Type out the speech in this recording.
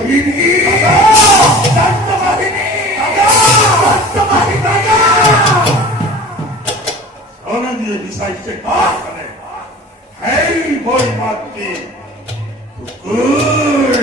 বাহিনী দন্ত বাহিনী দন্ত বাহিনী সোনা দিয়ে বিষাইছে কারখানে এই বই মাতৃ কুকুর